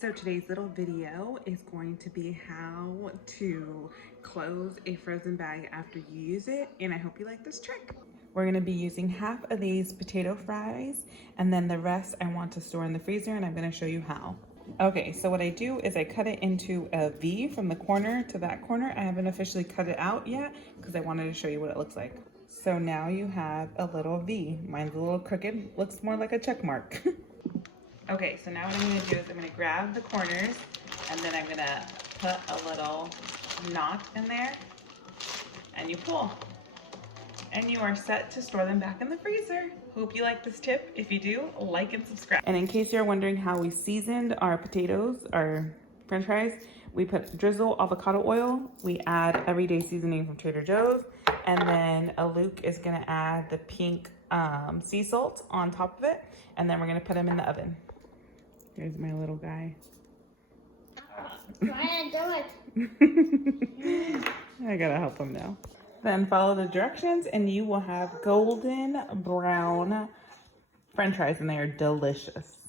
So today's little video is going to be how to close a frozen bag after you use it, and I hope you like this trick. We're gonna be using half of these potato fries, and then the rest I want to store in the freezer, and I'm gonna show you how. Okay, so what I do is I cut it into a V from the corner to that corner. I haven't officially cut it out yet because I wanted to show you what it looks like. So now you have a little V. Mine's a little crooked, looks more like a check mark. Okay, so now what I'm gonna do is I'm gonna grab the corners and then I'm gonna put a little knot in there and you pull. And you are set to store them back in the freezer. Hope you like this tip. If you do, like and subscribe. And in case you're wondering how we seasoned our potatoes, our french fries, we put drizzle avocado oil. We add everyday seasoning from Trader Joe's. And then Luke is gonna add the pink sea salt on top of it. And then we're gonna put them in the oven. Here's my little guy. Try to do it. I gotta help him now. Then follow the directions and you will have golden brown french fries and they are delicious.